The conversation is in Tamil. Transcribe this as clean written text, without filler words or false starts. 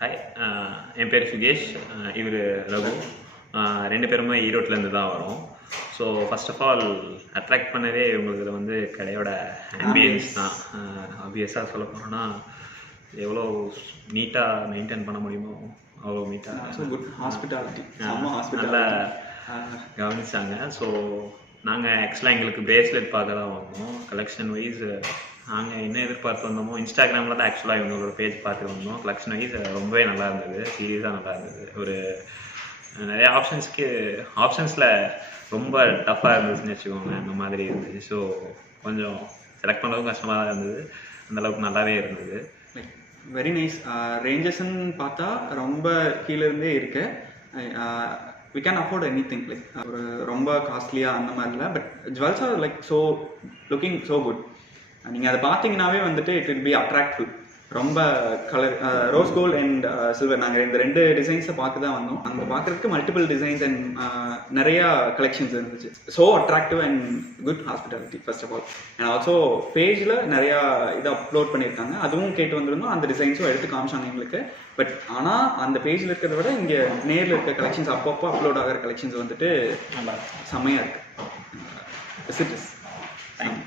ஹாய், என் பேர் சுகேஷ். இவர் ரகு. ரெண்டு பேருமே ஈரோட்டிலேருந்து தான் வரோம். So first of all attract பண்ணதே இவங்களுக்கு வந்து கடையோட ஆம்பியன்ஸ் தான். ஆப்வியஸாக சொல்ல போனோம்னா எவ்வளோ நீட்டாக மெயின்டைன் பண்ண முடியுமோ அவ்வளோ நீட்டாக ஹாஸ்பிட்டாலிட்டி நல்லா கவனிச்சாங்க. ஸோ நாங்கள் ஆக்சுவலாக எங்களுக்கு பிரேஸ்லெட் பார்க்க தான் வந்தோம். கலெக்ஷன் வைஸ் நாங்கள் என்ன எதிர்பார்த்து வந்தோமோ இன்ஸ்டாகிராமில் தான் ஆக்சுவலாக இவங்களோட பேஜ் பார்த்து வந்தோம். கலெக்ஷன் வைஸ் ரொம்பவே நல்லா இருந்தது, சீரியஸாக நல்லா இருந்தது. ஒரு நிறைய ஆப்ஷன்ஸில் ரொம்ப டஃப்பாக இருந்துச்சுன்னு வச்சுக்கோங்க, அந்த மாதிரி இருந்துச்சு. ஸோ கொஞ்சம் செலக்ட் பண்ணுறதும் கஷ்டமாக தான் இருந்தது, அந்தளவுக்கு நல்லாவே இருந்தது. Very nice. ரேஞ்சஸ்ன்னு பார்த்தா ரொம்ப கீழேருந்தே இருக்கு. we can afford anything, like ஒரு ரொம்ப காஸ்ட்லியாக அந்த மாதிரி இல்லை. But jewels are like so looking so good. நீங்கள் அதை பார்த்தீங்கன்னாவே வந்துட்டு இட் வில் பி அட்ராக்டிவ். ரொம்ப colour rose gold and silver, நாங்கள் இந்த ரெண்டு டிசைன்ஸை பார்த்து தான் வந்தோம். அங்கே பார்க்குறதுக்கு மல்டிபிள் டிசைன்ஸ் அண்ட் நிறையா கலெக்ஷன்ஸ் இருந்துச்சு. So attractive and good hospitality first of all. And also பேஜில் நிறையா இதை அப்லோட் பண்ணியிருக்காங்க, அதுவும் கேட்டு வந்திருந்தோம். அந்த டிசைன்ஸும் எடுத்து காமிச்சாங்க எங்களுக்கு. பட் ஆனால் அந்த பேஜில் இருக்கிறத விட இங்கே நேரில் இருக்க கலெக்ஷன்ஸ் அப்பப்போ அப்லோட் ஆகிற கலெக்ஷன்ஸ் வந்துட்டு நல்லா செம்மையாக இருக்குது. Visit is. தேங்க்யூ.